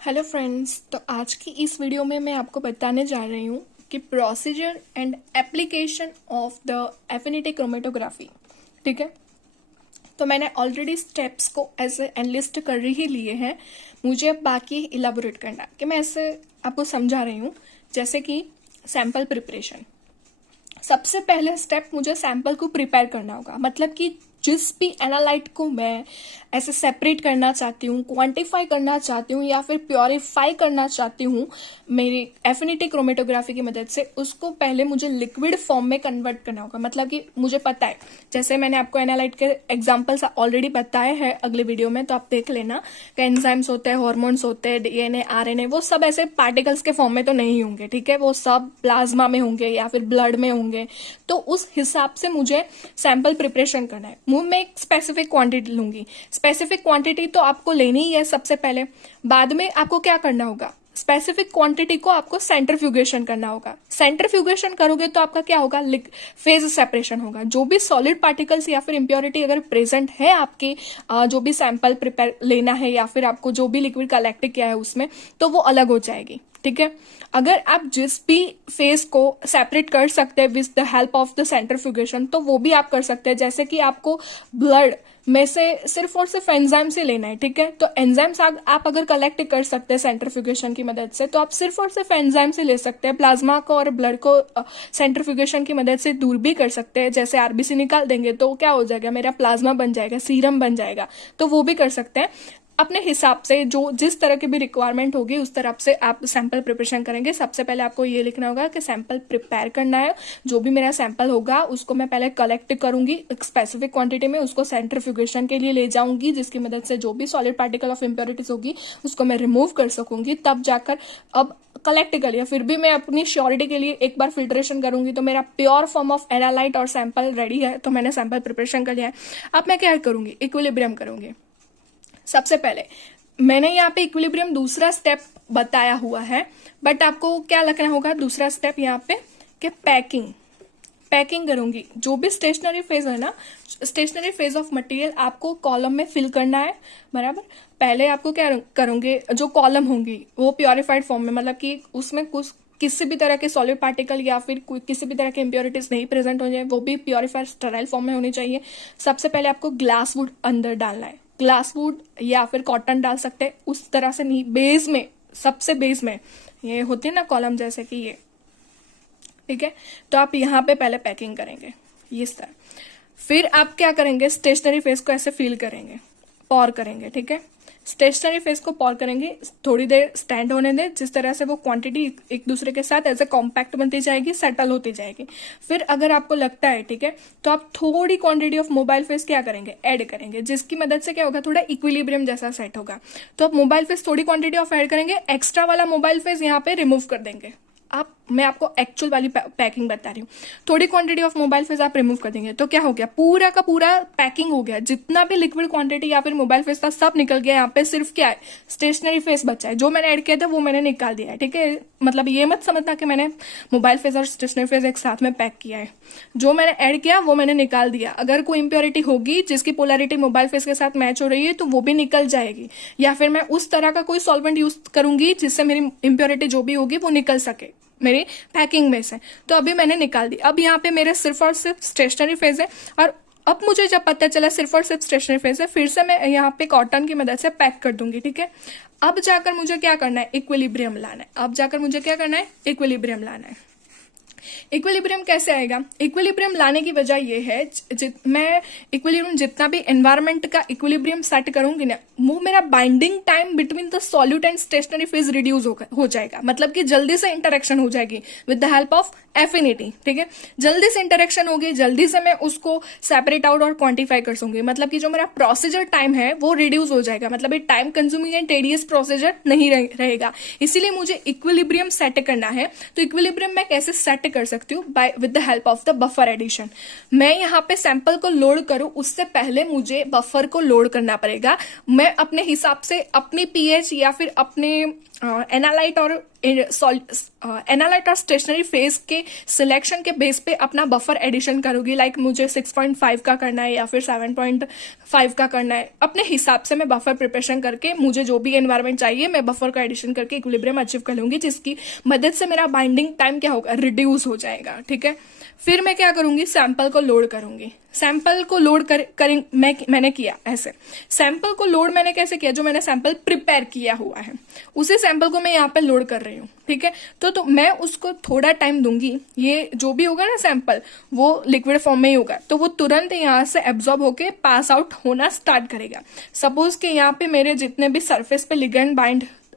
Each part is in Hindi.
हेलो फ्रेंड्स, तो आज की इस वीडियो में मैं आपको बताने जा रही हूँ कि procedure and application of the affinity chromatography. ठीक है, तो मैंने ऑलरेडी स्टेप्स को ऐसे एनलिस्ट कर ही लिए हैं। मुझे अब बाकी इलाबोरेट करना है कि मैं ऐसे आपको समझा रही हूँ। जैसे कि सैंपल प्रिपरेशन, सबसे पहले स्टेप मुझे सैंपल को प्रिपेयर करना होगा। मतलब कि जिस भी एनालाइट को मैं ऐसे सेपरेट करना चाहती हूँ, क्वांटिफाई करना चाहती हूँ या फिर प्योरीफाई करना चाहती हूँ मेरी एफिनिटी क्रोमेटोग्राफी की मदद से, उसको पहले मुझे लिक्विड फॉर्म में कन्वर्ट करना होगा। मतलब कि मुझे पता है, जैसे मैंने आपको एनालाइट के एग्जाम्पल्स ऑलरेडी बताए हैं अगले वीडियो में, तो आप देख लेना कि एंजाइम्स होते हैं, हॉर्मोन्स होते हैं, डीएनए, आरएनए, वो सब ऐसे पार्टिकल्स के फॉर्म में तो नहीं होंगे। ठीक है, वो सब प्लाज्मा में होंगे या फिर ब्लड में होंगे। तो उस हिसाब से मुझे सैंपल प्रिपरेशन करना है। मैं एक स्पेसिफिक क्वांटिटी लूंगी। स्पेसिफिक क्वांटिटी तो आपको लेनी ही है सबसे पहले। बाद में आपको क्या करना होगा, स्पेसिफिक क्वांटिटी को आपको सेंट्रीफ्यूगेशन करना होगा। सेंट्रीफ्यूगेशन करोगे तो आपका क्या होगा, फेज सेपरेशन होगा। जो भी सॉलिड पार्टिकल्स या फिर इंप्योरिटी अगर प्रेजेंट है आपके जो भी सैंपल प्रिपेयर लेना है या फिर आपको जो भी लिक्विड कलेक्ट किया है उसमें, तो वो अलग हो जाएगी। ठीक है, अगर आप जिस भी फेज को सेपरेट कर सकते हैं with the help of the centrifugation, तो वो भी आप कर सकते हैं। जैसे कि आपको ब्लड में से सिर्फ और सिर्फ एंजाइम से लेना है। ठीक है, तो एंजाइम्स आप अगर कलेक्ट कर सकते हैं सेंट्रीफ्यूगेशन की मदद से, तो आप सिर्फ और सिर्फ एंजाइम से ले सकते हैं। प्लाज्मा को और ब्लड को सेंट्रीफ्यूगेशन की मदद से दूर भी कर सकते हैं। जैसे आरबीसी निकाल देंगे तो क्या हो जाएगा, मेरा प्लाज्मा बन जाएगा, सीरम बन जाएगा। तो वो भी कर सकते हैं। अपने हिसाब से जो जिस तरह की भी रिक्वायरमेंट होगी उस तरह से आप सैंपल प्रिपरेशन करेंगे। सबसे पहले आपको ये लिखना होगा कि सैंपल प्रिपेयर करना है। जो भी मेरा सैंपल होगा उसको मैं पहले कलेक्ट करूंगी एक स्पेसिफिक क्वांटिटी में, उसको सेंट्रीफ्यूगेशन के लिए ले जाऊंगी, जिसकी मदद से जो भी सॉलिड पार्टिकल ऑफ इम्प्योरिटीज होगी उसको मैं रिमूव कर सकूंगी। तब जाकर अब कलेक्ट कर लिया, फिर भी मैं अपनी श्योरिटी के लिए एक बार फिल्ट्रेशन करूंगी तो मेरा प्योर फॉर्म ऑफ एनालाइट और सैंपल रेडी है। तो मैंने सैंपल प्रिपरेशन कर लिया है। अब मैं क्या करूंगी, इक्विलिब्रियम करूंगी। सबसे पहले मैंने यहाँ पे इक्विलिब्रियम दूसरा स्टेप बताया हुआ है, बट आपको क्या लगना होगा दूसरा स्टेप यहाँ पे कि पैकिंग करूंगी। जो भी स्टेशनरी फेज है ना, स्टेशनरी फेज ऑफ मटेरियल आपको कॉलम में फिल करना है। बराबर, पहले आपको क्या करूंगे, जो कॉलम होंगी वो प्योरीफाइड फॉर्म में, मतलब कि उसमें कुछ किसी भी तरह के सॉलिड पार्टिकल या फिर किसी भी तरह के इम्प्योरिटीज नहीं प्रेजेंट हो जाए, वो भी प्योरीफाइड स्टेराइल फॉर्म में होनी चाहिए। सबसे पहले आपको ग्लास वुड अंदर डालना है। ग्लास वुड या फिर कॉटन डाल सकते हैं, उस तरह से नहीं, बेस में, सबसे बेस में ये होते हैं ना कॉलम जैसे कि ये। ठीक है, तो आप यहाँ पे पहले पैकिंग करेंगे इस तरह। फिर आप क्या करेंगे, स्टेशनरी फेस को ऐसे फील करेंगे, पॉर करेंगे। ठीक है, स्टेशनरी फेस को पॉर करेंगे, थोड़ी देर स्टैंड होने दें, जिस तरह से वो क्वांटिटी एक दूसरे के साथ ऐसे कॉम्पैक्ट बनती जाएगी, सेटल होती जाएगी। फिर अगर आपको लगता है ठीक है, तो आप थोड़ी क्वांटिटी ऑफ मोबाइल फेस क्या करेंगे, ऐड करेंगे, जिसकी मदद से क्या होगा, थोड़ा इक्विलिब्रियम जैसा सेट होगा। तो आप मोबाइल फेस थोड़ी क्वांटिटी ऑफ ऐड करेंगे, एक्स्ट्रा वाला मोबाइल फेस यहाँ पे रिमूव कर देंगे। मैं आपको एक्चुअल वाली पैकिंग बता रही हूँ। थोड़ी क्वांटिटी ऑफ मोबाइल फेस आप रिमूव कर देंगे तो क्या हो गया, पूरा का पूरा पैकिंग हो गया। जितना भी लिक्विड क्वांटिटी या फिर मोबाइल फेस था सब निकल गया। यहाँ पे सिर्फ क्या है, स्टेशनरी फेस बचा है। जो मैंने ऐड किया था वो मैंने निकाल दिया है। ठीक है, मतलब ये मत समझना कि मैंने मोबाइल फेस और स्टेशनरी फेस एक साथ में पैक किया है। जो मैंने ऐड किया वो मैंने निकाल दिया। अगर कोई इंप्योरिटी होगी जिसकी पोलैरिटी मोबाइल फेस के साथ मैच हो रही है तो वो भी निकल जाएगी, या फिर मैं उस तरह का कोई सॉल्वेंट यूज करूंगी जिससे मेरी इंप्योरिटी जो भी होगी वो निकल सके मेरी पैकिंग में से। तो अभी मैंने निकाल दी। अब यहाँ पे मेरे सिर्फ और सिर्फ स्टेशनरी फेज है, और अब मुझे जब पता चला सिर्फ और सिर्फ स्टेशनरी फेज है, फिर से मैं यहाँ पे कॉटन की मदद से पैक कर दूंगी। ठीक है, अब जाकर मुझे क्या करना है, इक्विलिब्रियम लाना है। अब जाकर मुझे क्या करना है, इक्विलिब्रियम लाना है। इक्विलिब्रियम कैसे आएगा, इक्विलिब्रियम लाने की वजह यह है, मैं इक्विलिब्रियम जितना भी एनवायरमेंट का इक्विलिब्रियम सेट करूंगी ना, वो मेरा binding time between the solute and stationary phase reduce हो जाएगा। मतलब कि जल्दी से इंटरेक्शन हो जाएगी with the help of affinity. ठीक है, जल्दी से इंटरेक्शन होगी, जल्दी से मैं उसको सेपरेट आउट और क्वांटिफाई कर सकूंगी। मतलब कि जो मेरा प्रोसीजर टाइम है वो रिड्यूस हो जाएगा। मतलब ये time consuming and tedious procedure नहीं रहेगा। इसीलिए मुझे इक्विलिब्रियम सेट करना है। तो इक्विलिब्रियम मैं कैसे सेट कर सकती हूँ, by with the help of the buffer addition. मैं यहाँ पे सैंपल को लोड करूं उससे पहले मुझे बफर को लोड करना पड़ेगा। मैं अपने हिसाब से अपनी पीएच या फिर अपने एनालाइट और एनालाइट और स्टेशनरी फेज के सिलेक्शन के बेस पे अपना बफर एडिशन करूंगी। लाइक मुझे 6.5 का करना है या फिर 7.5 का करना है, अपने हिसाब से मैं बफर प्रिपरेशन करके मुझे जो भी एनवायरमेंट चाहिए मैं बफर का एडिशन करके इक्विलिब्रियम अचीव कर लूंगी, जिसकी मदद से मेरा बाइंडिंग टाइम क्या होगा, रिड्यूस हो जाएगा। ठीक है, फिर मैं क्या करूंगी, सैंपल को लोड करूंगी। सैंपल को लोड मैंने किया ऐसे। सैंपल को लोड मैंने कैसे किया, जो मैंने सैंपल प्रिपेयर किया हुआ है उसी सैंपल को मैं यहाँ पे लोड कर रही हूँ। ठीक है, तो मैं उसको थोड़ा टाइम दूंगी। ये जो भी होगा ना सैंपल, वो लिक्विड फॉर्म में ही होगा, तो वो तुरंत यहाँ से एब्जॉर्ब होके पास आउट होना स्टार्ट करेगा। सपोज कि यहाँ पे मेरे जितने भी सरफेस पे लिगेंड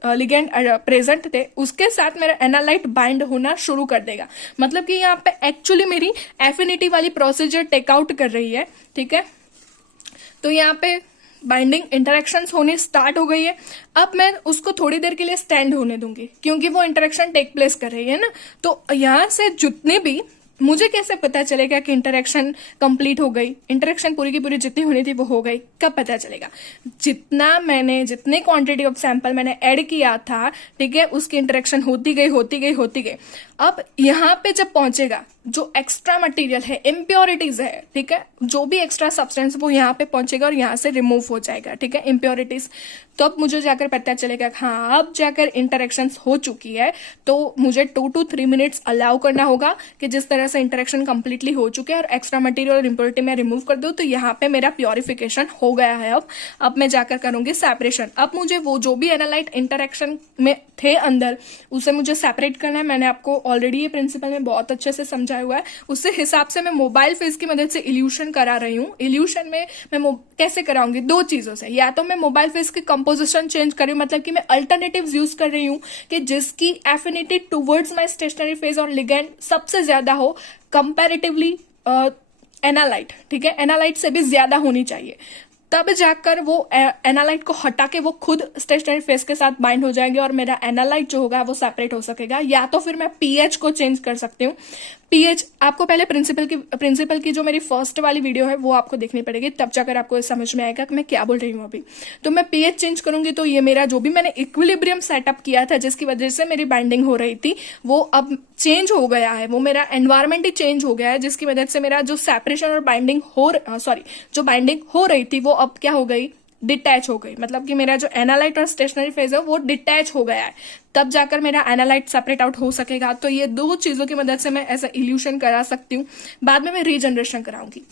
प्रेजेंट थे उसके साथ मेरा एनालाइट बाइंड होना शुरू कर देगा। मतलब कि यहाँ पे एक्चुअली मेरी एफिनिटी वाली प्रोसीजर टेकआउट कर रही है। ठीक है, तो यहाँ पे बाइंडिंग इंटरेक्शंस होनी स्टार्ट हो गई है। अब मैं उसको थोड़ी देर के लिए स्टैंड होने दूंगी, क्योंकि वो इंटरेक्शन टेक प्लेस कर रही है ना। तो यहाँ से जितने भी, मुझे कैसे पता चलेगा कि इंटरेक्शन कंप्लीट हो गई, इंटरेक्शन पूरी की पूरी जितनी होनी थी वो हो गई, कब पता चलेगा, जितने क्वांटिटी ऑफ सैंपल मैंने ऐड किया था, ठीक है, उसकी इंटरेक्शन होती गई। अब यहाँ पे जब पहुंचेगा, जो एक्स्ट्रा मटेरियल है, इम्प्योरिटीज है, ठीक है, जो भी एक्स्ट्रा सब्सटेंस वो यहाँ पे पहुंचेगा और यहाँ से रिमूव हो जाएगा। ठीक है, इम्प्योरिटीज, तो अब मुझे जाकर पता चलेगा हाँ अब जाकर इंटरेक्शन हो चुकी है। तो मुझे 2 to 3 मिनट्स अलाउ करना होगा कि जिस तरह से इंटरेक्शन कंप्लीटली हो चुके हैं और एक्स्ट्रा मटेरियल और इम्प्योरिटी मैं रिमूव कर दूं, तो यहाँ पे मेरा प्योरिफिकेशन हो गया है। अब मैं जाकर करूंगी सेपरेशन। अब मुझे वो जो भी एनालाइट इंटरेक्शन में थे अंदर, उसे मुझे सेपरेट करना है। मैंने आपको ऑलरेडी ये प्रिंसिपल में बहुत अच्छे से समझाया हुआ है। उसी हिसाब से मैं मोबाइल फेज की मदद से इल्यूशन करा रही हूँ। इल्यूशन में मैं कैसे कराऊंगी, 2 चीजों से। या तो मैं मोबाइल फेज की कंपोजिशन चेंज कर रही हूँ, मतलब कि मैं अल्टरनेटिव्स यूज कर रही हूँ कि जिसकी affinity towards my stationary phase और लिगेंड सबसे ज्यादा हो, कंपैरेटिवली एनालाइट। ठीक है, एनालाइट से भी ज्यादा होनी चाहिए। तब जाकर वो एनालाइट को हटा के वो खुद स्टेशनरी फेज के साथ बाइंड हो जाएंगे और मेरा एनालाइट जो होगा वो सेपरेट हो सकेगा। या तो फिर मैं पीएच को चेंज कर सकती हूँ। पीएच आपको पहले प्रिंसिपल की जो मेरी फर्स्ट वाली वीडियो है वो आपको देखनी पड़ेगी, तब जाकर आपको समझ में आएगा कि मैं क्या बोल रही हूँ अभी। तो मैं पीएच चेंज करूंगी तो ये मेरा जो भी मैंने इक्विलिब्रियम सेटअप किया था जिसकी वजह से मेरी बाइंडिंग हो रही थी, वो अब चेंज हो गया है। वो मेरा एनवायरमेंट ही चेंज हो गया है, जिसकी वजह से मेरा जो सेपरेशन और बाइंडिंग जो बाइंडिंग हो रही थी वो अब क्या हो गई, डिटैच हो गई। मतलब कि मेरा जो एनालाइट और स्टेशनरी फेज है वो डिटैच हो गया है, तब जाकर मेरा एनालाइट सेपरेट आउट हो सकेगा। तो ये 2 चीजों की मदद से मैं ऐसा इल्यूशन करा सकती हूँ। बाद में मैं रीजनरेशन कराऊंगी।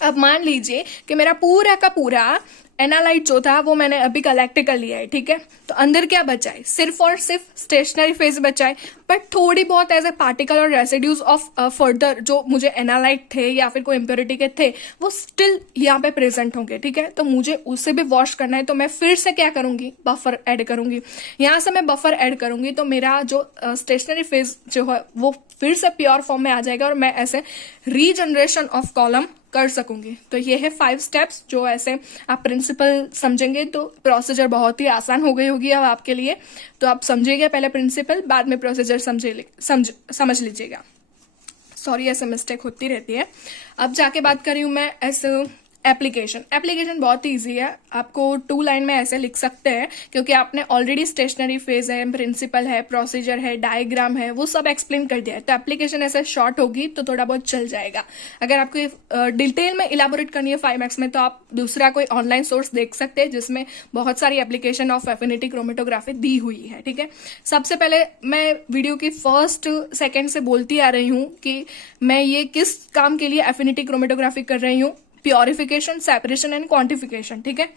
अब मान लीजिए कि मेरा पूरा का पूरा एनालाइट जो था वो मैंने अभी कलेक्ट कर लिया है। ठीक है, तो अंदर क्या बचा है, सिर्फ और सिर्फ स्टेशनरी फेज बचा है। बट थोड़ी बहुत एज ए पार्टिकल और रेसिड्यूज ऑफ फर्दर जो मुझे एनालाइट थे या फिर कोई इम्प्योरिटी के थे वो स्टिल यहाँ पे प्रेजेंट होंगे। ठीक है, तो मुझे उससे भी वॉश करना है, तो मैं फिर से क्या करूंगी, बफर ऐड करूंगी। यहाँ से मैं बफर ऐड करूंगी तो मेरा जो स्टेशनरी फेज जो है वो फिर से प्योर फॉर्म में आ जाएगा और मैं ऐसे रीजनरेशन ऑफ कॉलम कर सकूंगी। तो ये है 5 स्टेप्स, जो ऐसे आप प्रिंसिपल समझेंगे तो प्रोसीजर बहुत ही आसान हो गई होगी अब आपके लिए। तो आप समझिएगा पहले प्रिंसिपल, बाद में प्रोसीजर समझ लीजिएगा। सॉरी, ऐसे मिस्टेक होती रहती है। अब जाके बात कर रही हूँ मैं ऐसे एप्लीकेशन बहुत ही ईजी है। आपको 2 लाइन में ऐसे लिख सकते हैं, क्योंकि आपने ऑलरेडी स्टेशनरी फेज है, प्रिंसिपल है, प्रोसीजर है, डायग्राम है, वो सब एक्सप्लेन कर दिया है। तो एप्लीकेशन ऐसे शॉर्ट होगी तो थोड़ा बहुत चल जाएगा। अगर आपको डिटेल में इलाबोरेट करनी है 5x में, तो आप दूसरा कोई ऑनलाइन सोर्स देख सकते हैं जिसमें बहुत सारी एप्लीकेशन ऑफ एफिनिटी क्रोमेटोग्राफी दी हुई है। ठीक है, सबसे पहले मैं वीडियो की फर्स्ट सेकेंड से बोलती आ रही हूँ कि मैं ये किस काम के लिए एफिनिटी क्रोमेटोग्राफी कर रही हूँ, प्योरिफिकेशन, सेपरेशन एंड क्वांटिफिकेशन। ठीक है,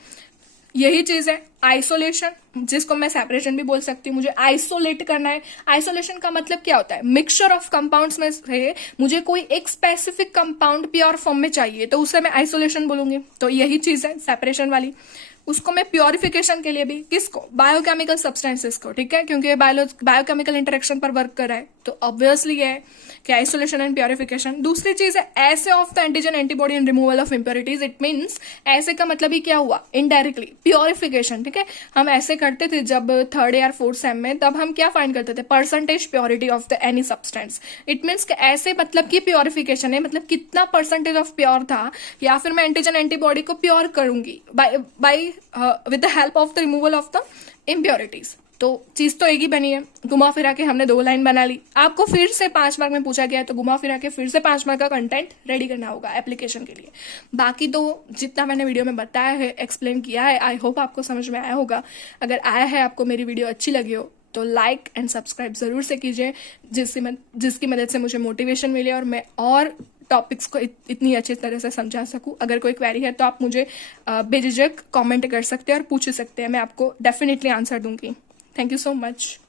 यही चीज है। आइसोलेशन, जिसको मैं सेपरेशन भी बोल सकती हूँ, मुझे आइसोलेट करना है। आइसोलेशन का मतलब क्या होता है, मिक्सचर ऑफ कंपाउंड्स में से मुझे कोई एक स्पेसिफिक कंपाउंड प्योर फॉर्म में चाहिए तो उसे मैं आइसोलेशन बोलूंगी। तो यही चीज है सेपरेशन वाली। उसको मैं प्योरिफिकेशन के लिए भी, किसको, बायोकेमिकल सब्सटेंसेस को। ठीक है, क्योंकि बायोकेमिकल इंटरेक्शन पर वर्क कर रहा है, तो ऑब्वियसली है कि आइसोलेशन एंड प्योरिफिकेशन। दूसरी चीज है ऐसे of the antigen antibody and removal of impurities. It means ऐसे का मतलब ही क्या हुआ, इनडायरेक्टली प्योरिफिकेशन। ठीक है, हम ऐसे करते थे जब 3rd या 4th सेम में, तब हम क्या फाइंड करते थे, percentage purity of the any substance. It means ऐसे मतलब की प्योरिफिकेशन है, मतलब कितना परसेंटेज ऑफ प्योर था, या फिर मैं एंटीजन एंटीबॉडी को प्योर करूंगी by with the help of the removal of the impurities. तो चीज़ तो एक ही बनी है, घुमा फिरा के हमने 2 लाइन बना ली। आपको फिर से 5 मार्क में पूछा गया है तो घुमा फिरा के फिर से 5 मार्क का कंटेंट रेडी करना होगा एप्लीकेशन के लिए। बाकी तो जितना मैंने वीडियो में बताया है, एक्सप्लेन किया है, आई होप आपको समझ में आया होगा। अगर आया है, आपको मेरी वीडियो अच्छी लगी हो तो लाइक एंड सब्सक्राइब ज़रूर से कीजिए, जिसकी मदद से मुझे मोटिवेशन मिले और मैं और टॉपिक्स को इतनी अच्छी तरह से समझा सकूं। अगर कोई क्वेरी है तो आप मुझे बेझिझक कमेंट कर सकते हैं और पूछ सकते हैं, मैं आपको डेफिनेटली आंसर दूंगी। Thank you so much.